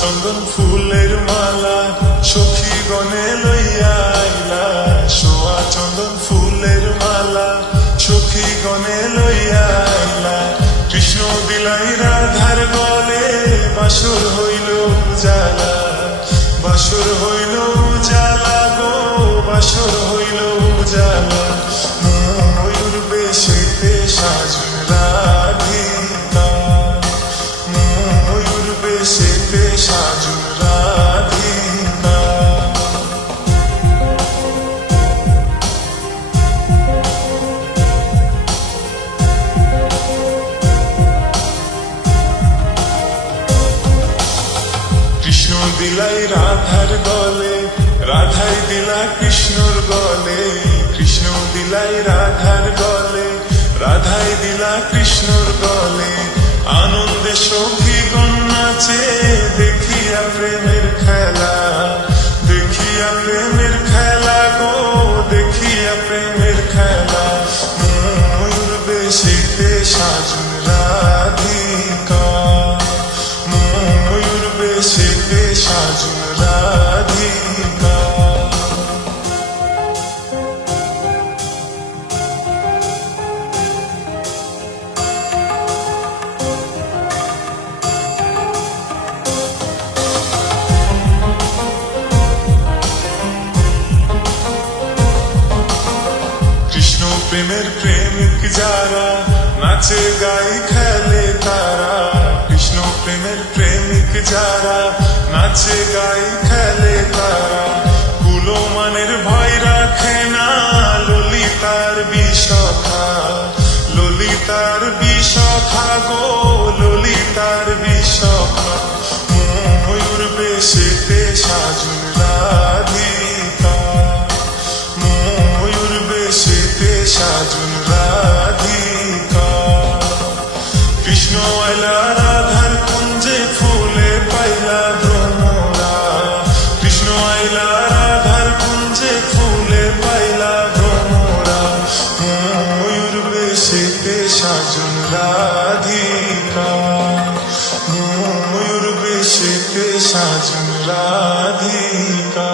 চন্দন ফুলের মালা সখী গনে লইয়া আইলা, সোয়া চন্দন ফুলের মালা সখী গনে লইয়া আইলা। কৃষ্ণ দিলাই রাধার গলে বাসর হইল উজালা, বাসর হইল উজালা গো, বাসর হইল উজালা। ময়ূর বেশেতে সাজুন রাধিকা, ময়ূর বেশেতে সাজুন রাধিকা। কৃষ্ণ দিলাই রাধার গলে, রাধাই দিলা কৃষ্ণর গলে। কৃষ্ণ দিলাই রাধার গলে, রাধাই দিলা কৃষ্ণর গলে। আনন্দে সখীগণ নাচে দেখিয়া প্রেমের খেলা, দেখিয়া প্রেমের খেলা গো, দেখিয়া প্রেমের খেলা। ময়ূর বেশেতে সাজুন রাধিকা, ময়ূর বেশেতে সাজুন রাধিকা। কৃষ্ণ প্রেমের প্রেমিক যারা নাচে গাই খেলে তারা, কৃষ্ণ প্রেমের প্রেমিক যারা নাচে গাই খেলে তারা। কুলমানের ভয় রাখে না ললিতার বিষখা, ললিতার বিষখা গো, ললিতার বিষখা। ময়ূর বেশেতে সাজুন রাধিকা, ময়ূর বেশেতে সাজুন রাধিকা। কৃষ্ণ আইলা রাধার কুঞ্জে ফুলে পাইলা ভ্রমরা, কৃষ্ণ আইলা রাধার কুঞ্জে ফুলে পাইলা ভ্রমরা। ময়ূর বেশেতে সাজুন রাধিকা, ময়ূর বেশেতে সাজুন রাধিকা।